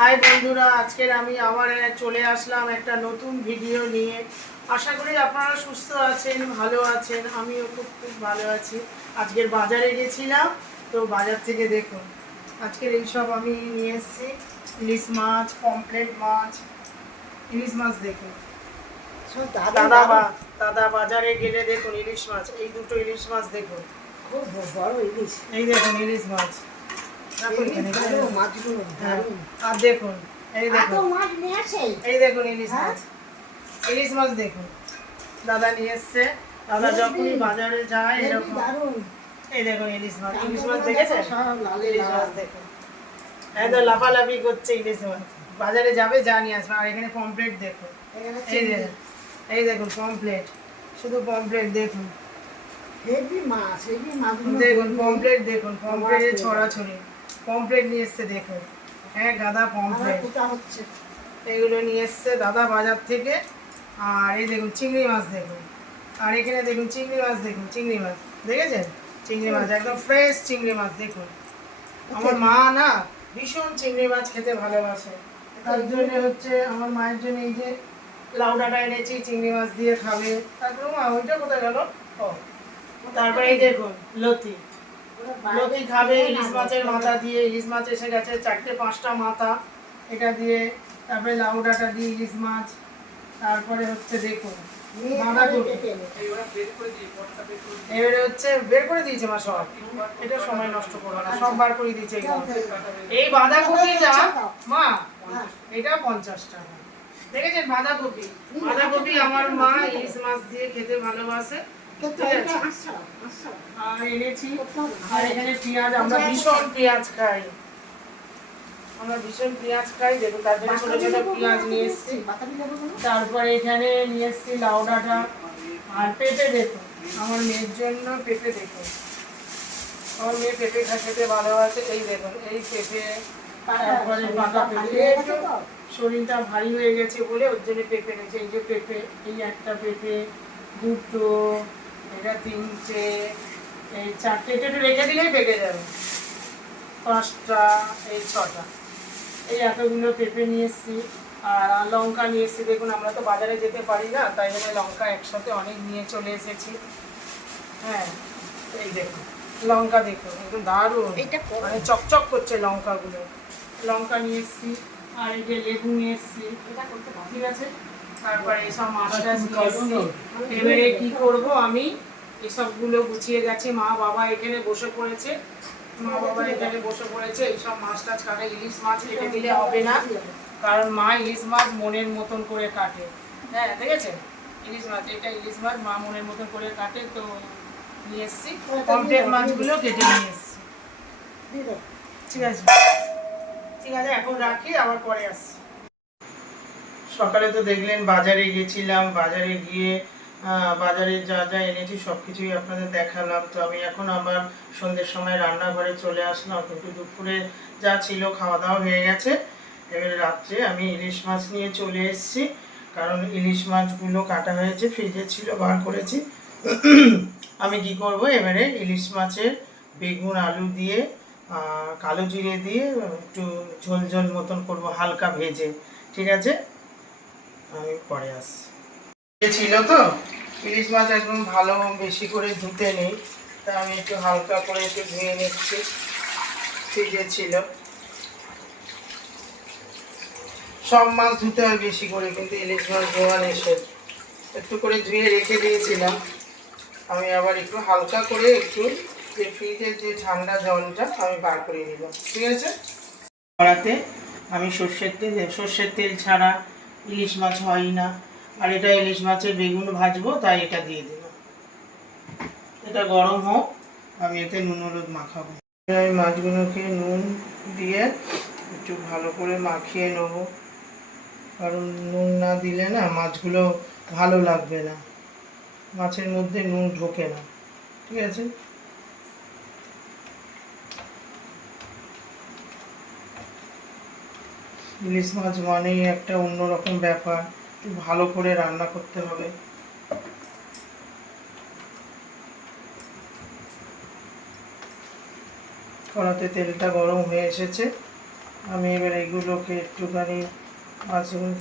High বন্ধুরা, আজকের আমি আবার চলে আসলাম একটা নতুন ভিডিও নিয়ে। আশা করি আপনারা সুস্থ আছেন, ভালো আছেন। আমিও খুব খুব ভালো আছি। আজকের বাজারে গেছিলাম, তো বাজার থেকে দেখুন আজকের এইসব আমি নিয়ে এসেছি। ইলিশ মাছ, পমফ্রেট মাছ, ইলিশ মাছ দেখুন। দাদা বাজারে গেলে দেখুন ইলিশ মাছ, এই দুটো ইলিশ মাছ দেখুন, খুব বড় ইলিশ। এই দেখুন ইলিশ মাছ। আর দেখুন এই দেখুন ইলিশ মাছ, ইলিশ মাছ দেখুন দাদা নিয়ে এসছে। দাদা যখনই বাজারে যায় এরকম, এই দেখুন ইলিশ মাছ। ইলিশ মাছ দেখেছেন? ইলিশ মাছ দেখুন একদম লাফালাফি করছে ইলিশ মাছ। বাজারে যাবে যা নিয়ে আসবে। আর এখানে পমফ্রেট দেখুন, এই দেখুন, এই দেখুন পমফ্রেট, শুধু পমফ্রেট দেখুন। দেখুন পমফ্রেট, দেখুন পমফ্রেটের ছড়াছড়ি। পমফ্রেট নিয়ে এসছে দেখুন, হ্যাঁ গাদা পমফ্রেট এগুলো নিয়ে এসছে দাদা বাজার থেকে। আর এই দেখুন চিংড়ি মাছ দেখুন। আর এখানে দেখুন চিংড়ি মাছ দেখুন, চিংড়ি মাছ দেখেছেন? চিংড়ি মাছ একদম ফ্রেশ চিংড়ি মাছ দেখুন। আমার মা না ভীষণ চিংড়ি মাছ খেতে ভালোবাসে, তার জন্য হচ্ছে আমার মায়ের জন্য এই যে লাউ ডাঁটা এনেছি, চিংড়ি মাছ দিয়ে খাবে। তারপরে মা ওইটা কোথায় গেল? ও তারপরে এই দেখুন লতি, লতি খাবে ইলিশ মাছের মাথা দিয়ে। ইলিশ মাছ এসে গেছে 4-5টা মাথা, এটা দিয়ে। তারপরে লাউ ডাঁটা দিয়ে ইলিশ মাছ। তারপরে হচ্ছে দেখুন বাঁধাকপি, এবারে হচ্ছে বের করে দিয়েছে মা সব। এটা সময় নষ্ট করবো না, সব বার করে দিয়েছে। এই বাঁধাকপিটা মা, এটা 50 টাকা। দেখেছেন বাঁধাকপি? বাঁধাকপি আমার মা ইলিশ মাছ দিয়ে খেতে ভালোবাসে। আর এনেছি, আর এখানে পেঁয়াজ, আমরা ভীষণ পেঁয়াজ খাই, আমরা ভীষণ পেঁয়াজ খাই। দেখুন তার জন্য ছোট ছোট পেঁয়াজ নিয়ে এসেছি। তারপরে এখানে নিয়ে এসেছি লাউ ডাঁটা আর পেঁপে। দেখুন আমার মেয়ের জন্য পেঁপে দেখুন, আমার মেয়ে পেঁপে খেতে ভালোবাসে। এই দেখুন এই পেঁপে, তারপরে পাকা পেঁপে। একটু শরীরটা ভারী হয়ে গেছে বলে ওর জন্য পেঁপে নিয়েছে। এই যে পেঁপে, এই একটা পেঁপে, দুটো, এটা 3টে, এই 4টে, একটু রেখে দিলেই পেকে যাবে। 5টা, এই 6টা, এই এতগুলো পেঁপে নিয়ে এসেছি। আর লঙ্কা নিয়ে এসেছি। দেখুন আমরা তো বাজারে যেতে পারি না, তাই জন্য লঙ্কা একসাথে অনেক নিয়ে চলে এসেছি। হ্যাঁ এই দেখুন লঙ্কা, দেখুন একদম দারুণ, মানে চকচক করছে লঙ্কাগুলো। লঙ্কা নিয়ে এসেছি। আর এই যে লেবু নিয়ে এসেছি, ঠিক আছে। তারপরে এইসব মাছ টাছ নিয়ে এসেছি। এবারে কি করবো আমি, এসবগুলো গুছিয়ে গেছি। মা বাবা এখানে বসে পড়েছে, মা বাবা এখানে বসে পড়েছে। এইসব মাছ টাছ কাটে। ইলিশ মাছ কেটে দিলে হবে না, কারণ মা ইলিশ মাছ মনের মতন করে কাটে। হ্যাঁ দেখেছেন ইলিশ মাছ, এটা ইলিশ মাছ মা মনের মতন করে কাটে। তো নিয়ে এসছি পমফ্রেট মাছগুলো কেটে নিয়ে এসছি। ঠিক আছে, ঠিক আছে, এখন রাখি, আবার পরে আসছি। সকালে তো দেখলেন বাজারে গেছিলাম, বাজারে গিয়ে বাজারে যা যা এনেছি সব কিছুই আপনাদের দেখালাম। তো আমি এখন আবার সন্ধ্যের সময় রান্নাঘরে চলে আসলাম, কিন্তু দুপুরে যা ছিল খাওয়া দাওয়া হয়ে গেছে। এবারে রাত্রে আমি ইলিশ মাছ নিয়ে চলে এসেছি, কারণ ইলিশ মাছগুলো কাটা হয়েছে, ফ্রিজে ছিল, বার করেছি। আমি কি করব, এবারে ইলিশ মাছের বেগুন আলু দিয়ে কালো জিরে দিয়ে একটু ঝোল ঝোল মতন করব, হালকা ভেজে। ঠিক আছে, আমি পরে আসছি। ছিল তো ইলিশ মাছ একদম ভালো বেশি করে ধুতে নেই, তা আমি একটু হালকা করে একটু ধুয়ে নিচ্ছি। ফ্রিজে ছিল, সব মাছ ধুতে হয় বেশি করে, কিন্তু ইলিশ মাছ ধোয়া নিষেধ। একটু করে ধুয়ে রেখে দিয়েছিলাম, আমি আবার একটু হালকা করে একটু যে ফ্রিজের যে ঠান্ডা জলটা আমি বার করে নিলাম। ঠিক আছে, কড়াতে আমি সর্ষের তেল ছাড়া ইলিশ মাছ হয় না। আর এটা ইলিশ মাছের বেগুন ভাজবো, তাই এটা দিয়ে দিলাম। এটা গরম হোক, আমি এতে নুন হলুদ মাখাবো। আমি মাছগুলোকে নুন দিয়ে একটু ভালো করে মাখিয়ে নেবো, কারণ নুন না দিলে না মাছগুলো ভালো লাগবে না, মাছের মধ্যে নুন ঢোকে না। ঠিক আছে, ইলিশ মাছ মানেই একটা অন্যরকম ব্যাপার, একটু ভালো করে রান্না করতে হবে। কড়াতে তেলটা গরম হয়ে এসেছে, আমি এবার এগুলোকে একটুখানি মাছগুলো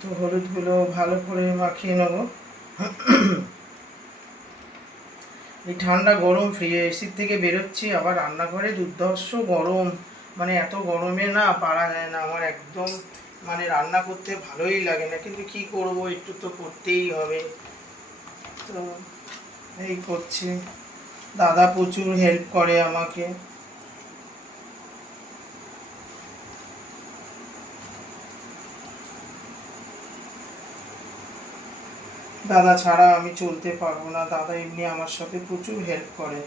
তো হলুদগুলো ভালো করে মাখিয়ে নেব। এই ঠান্ডা গরম এসির থেকে বেরোচ্ছি, আবার রান্নাঘরে দুর্ধর্ষ গরম, মানে এত গরমে না পারা যায় না আমার একদম, মানে রান্না করতে ভালোই লাগে না, কিন্তু কি করব, একটু তো করতেই হবে। তো এই করছি, দাদা প্রচুর হেল্প করে আমাকে। দাদা ছাড়া আমি চলতে পারবো না, দাদা এমনি আমার সাথে প্রচুর হেল্প করে।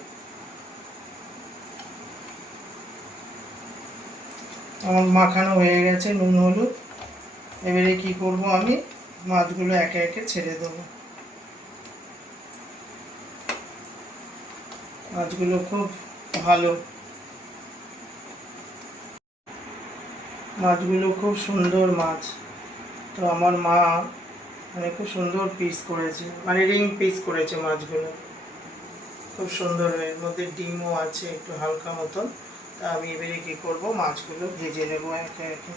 আমার মাখানো হয়ে গেছে নুন হলুদ, এবারে কি করব, আমি মাছগুলো একে একে ছেড়ে দেবো। মাছগুলো খুব ভালো, মাছগুলো খুব সুন্দর মাছ। তো আমার মা মানে খুব সুন্দর পিস করেছে, মানে রিং পিস করেছে মাছগুলো, খুব সুন্দর। এর মধ্যে ডিমও আছে একটু হালকা মতন। তা আমি এবারে কী করবো, মাছগুলো ভেজে নেবো একে একে।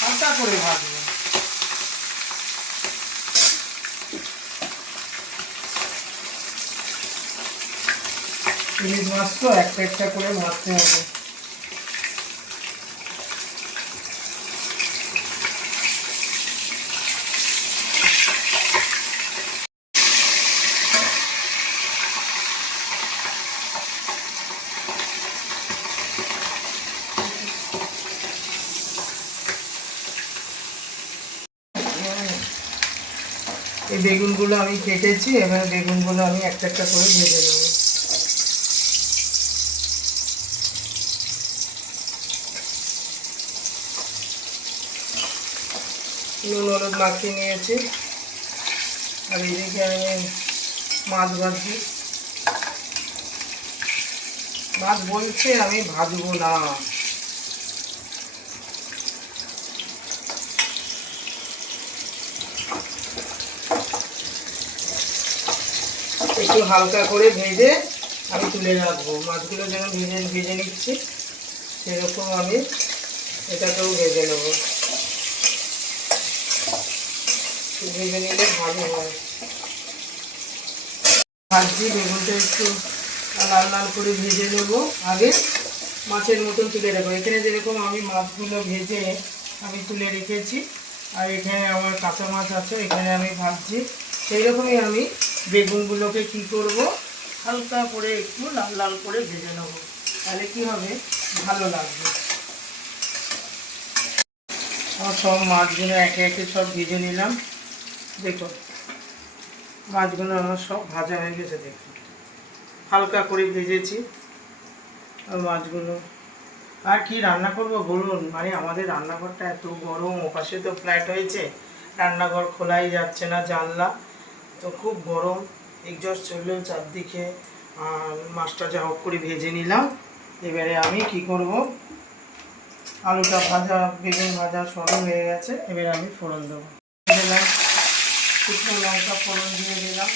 হালকা করে ভাজবো। ইলিশ মাছ তো একটা একটা করে ভাজতে হবে। এই বেগুনগুলো আমি কেটেছি, এবার বেগুনগুলো আমি একটা একটা করে ভেজে নেব। নুন হলুদ মাখিয়ে নিয়েছি, আর এদিকে আমি মাছ ভাজছি। মাছ বলছে আমি ভাজবো না, একটু হালকা করে ভেজে আমি তুলে রাখবো। মাছগুলো যেন ভেজে নিচ্ছি সেরকম আমি এটাকেও ভেজে নেবো, ভেজে নিলে ভালো হয়। ভাজছি, বেগুনটা একটু লাল লাল করে ভেজে নেবো, আগে মাছের মতন তুলে রাখবো। এখানে যেরকম আমি মাছগুলো ভেজে আমি তুলে রেখেছি, আর এখানে আমার কাঁচা মাছ আছে, এখানে আমি ভাজছি। সেই রকমই আমি বেগুনগুলোকে কি করব, হালকা করে একটু লাল লাল করে ভেজে নেবো, তাহলে কি হবে, ভালো লাগবে। আমার সব মাছগুলো একে একে সব ভেজে নিলাম। দেখো মাছগুলো আমার সব ভাজা হয়ে গেছে, দেখো হালকা করে ভেজেছি আর মাছগুলো। আর কি রান্না করব বলুন, মানে আমাদের রান্নাঘরটা এত গরম, ওপাশে তো ফ্ল্যাট হয়েছে, রান্নাঘর খোলাই যাচ্ছে না, জানলা তো খুব গরম, এক্সস্ট চললেও চারদিকে। আর মাছটা যা হোক করে ভেজে নিলাম। এবারে আমি কি করব, আলুটা ভাজা বেগুন ভাজা সবই হয়ে গেছে, এবারে আমি ফোড়ন দেবো। দিলাম শুকনো লঙ্কা, ফোড়ন দিয়ে দিলাম,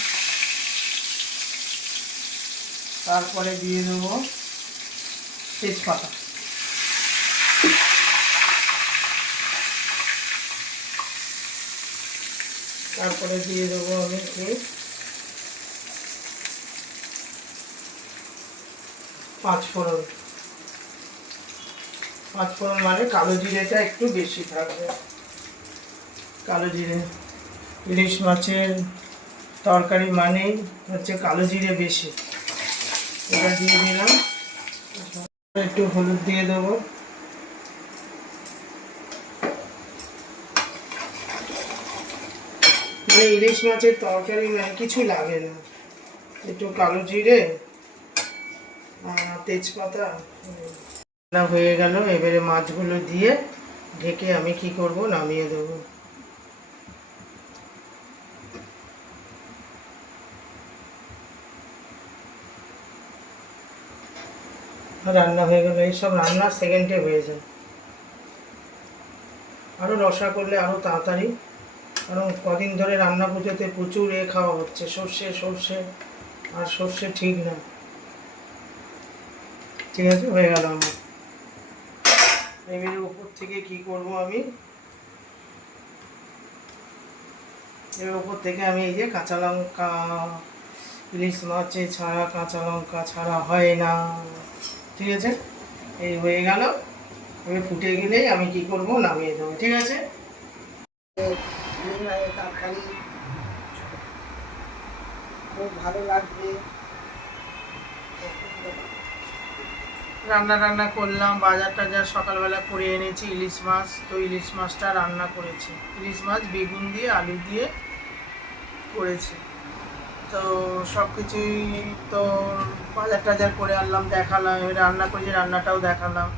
তারপরে দিয়ে দেবো তেজপাতা, তারপরে দিয়ে দেবো আমি পাঁচফোড়ন। পাঁচফোড়ন মানে কালো জিরেটা একটু বেশি থাকবে, কালো জিরে। ইলিশ মাছের তরকারি মানেই হচ্ছে কালো জিরে বেশি। এটা দিয়ে দিলাম, একটু হলুদ দিয়ে দেবো, মানে ইলিশ মাছের তরকারি মানে কিছু লাগে না, একটু কালো জিরে তেজপাতা হয়ে গেল। এবারে মাছগুলো দিয়ে ঢেকে আমি কি করব, নামিয়ে দেবো। রান্না হয়ে গেল, এইসব রান্না সেকেন্ডে হয়ে যায়। আরও রসা করলে আরও তাড়াতাড়ি, কারণ কদিন ধরে রান্না পুজোতে প্রচুর খাওয়া হচ্ছে, সর্ষে আর সর্ষে ঠিক না। ঠিক আছে, হয়ে গেল আমার। এবারে উপর থেকে কি করব আমি, এবার উপর থেকে আমি এই যে কাঁচা লঙ্কা, ইলিশ মাছে ছাড়া কাঁচা লঙ্কা ছাড়া হয় না। ঠিক আছে, এই হয়ে গেল। এবার ফুটে গেলেই আমি কি করব, নামিয়ে দেবো। ঠিক আছে, তরকারি খুব ভালো লাগবে। রান্না করলাম, বাজার টাজার সকালবেলা করে এনেছি ইলিশ মাছ। তো ইলিশ মাছটা রান্না করেছি, ইলিশ মাছ বেগুন দিয়ে আলু দিয়ে করেছি। তো সব কিছুই তো বাজার টাজার করে আনলাম, দেখালাম, এবারে রান্না করেছি, রান্নাটাও দেখালাম।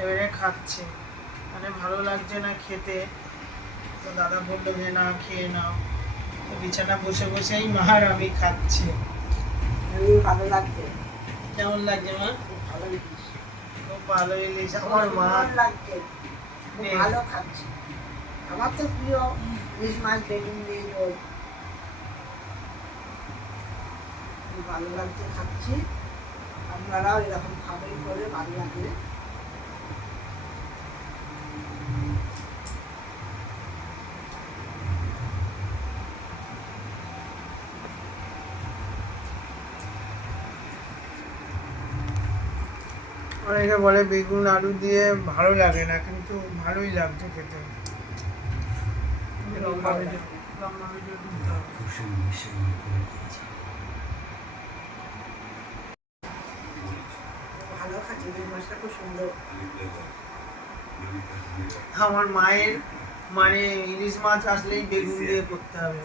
এবারে খাচ্ছি, মানে ভালো লাগছে না খেতে। তো দাদা বললো যে না খেয়ে নাও। তো বিছানা বসে বসেই মা আর আমি খাচ্ছি। ভালো লাগবে। কেমন লাগছে মা? খুব ভালো ইলিশ, খুব ভালো ইলিশ। আমার মা ভালো লাগছে, খুব ভালো খাচ্ছে। আমার তো প্রিয় ইলিশ মাছ বেগুন দিয়ে ঝোল। খুব ভালো লাগছে, খাচ্ছি। আপনারাও এরকম খাবেন করে ভালো লাগবে। অনেকে বলে বেগুন আলু দিয়ে ভালো লাগে না, কিন্তু ভালোই লাগছে খেতে। লম্বা ভিডিও দিতে হবে। ভালো খাচ্ছি, ইলিশ মাছটা খুব সুন্দর। আমার মায়ের মানে ইলিশ মাছ আসলেই বেগুন দিয়ে করতে হবে।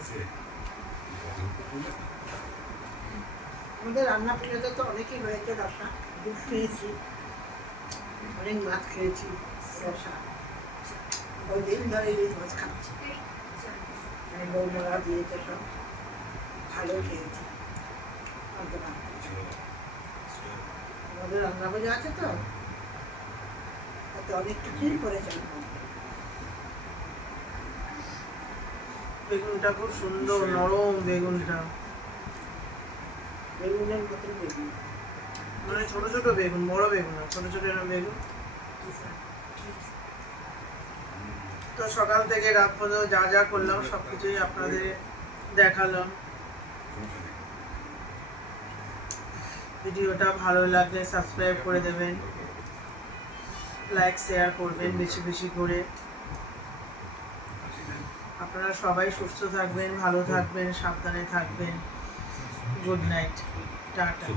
আমাদের রান্না পুজোতে তো অনেকই হয়েছে রসা, দুধ খেয়েছি, অনেক মাছ খেয়েছি রসা। ওই দিন ধরে ইলিশ মাছ খাচ্ছি, বৌমারা দিয়েছে সব, ভালো খেয়েছি। আমাদের রান্না পুজো আছে তো, তাতে অনেক কিছুই করেছে। বেগুনটা খুব সুন্দর নরম, বেগুনটা বেগুনের মতন বেগুন, মানে ছোট ছোট বেগুন, বড় বেগুন না, ছোট ছোট এরকম বেগুন। তো সকাল থেকে রাত পর্যন্ত যা যা করলাম সবকিছুই আপনাদের দেখালাম। ভিডিওটা ভালো লাগলে সাবস্ক্রাইব করে দেবেন, লাইক শেয়ার করবেন বেশি বেশি করে। আপনারা সবাই সুস্থ থাকবেন, ভালো থাকবেন, সাবধানে থাকবেন। Good night, tata.